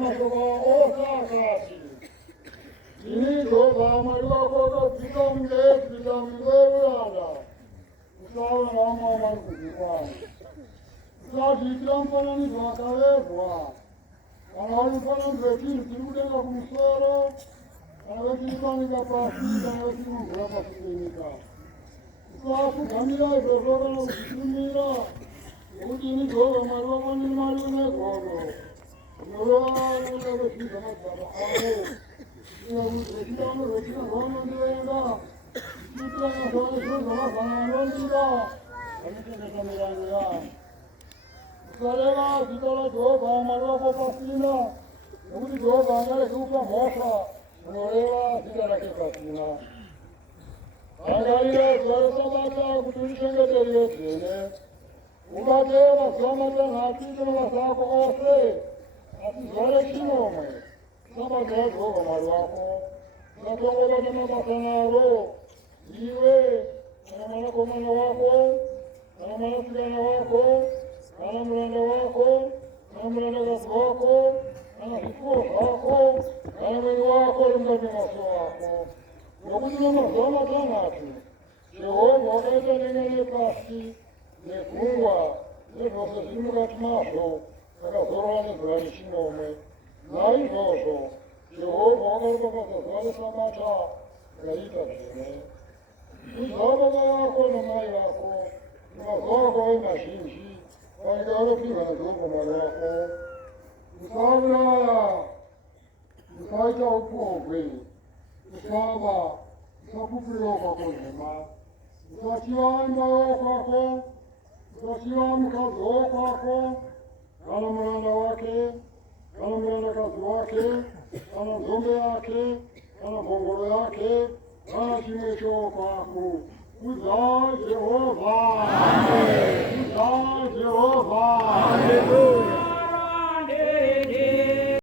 masoka osakati. Inigo bamaliwakoto pitomge pitamgeulala. Usawa mama malikukwana. Usati kirampana ni wakawebwa. Wanalifanya vekili kirudenga kumsoro. Wanawekili kani kapasi, wanawekili mgrapa kutenika. Usafu kamila ifefora na usitumira. Ujini gogo maruwa ni marune gogo. Noroa unawekili kama kama aho. Sama dia go malu aku, nak orang orang mana makan ro, iwe, mana komando aku, mana segala aku, mana meranda aku, mana meranda gas aku, mana hiku aku, mana menu aku lembut masuk aku. Aku tu nama sama sama tu. Jauh orang yang ni pasti, ni kuat, ni proses ini kat masuk, kalau orang ni berani semua me. Nai gogo, Jehovah gogo gogo sama cha, gaita dene. Usaba gogo na mai wako, na gogo na shinji, kai garo pina gogo marako. Usaba, usaita upowe, usaba, sapupiro gogo nema. Usachia mbao kwako, usachia mkazo kwako, kana mranda wake. Kana mrenda kazi wake, kana zombe yake, kana bongoro yake, kana chimwecho kwako. Uzai Jehova.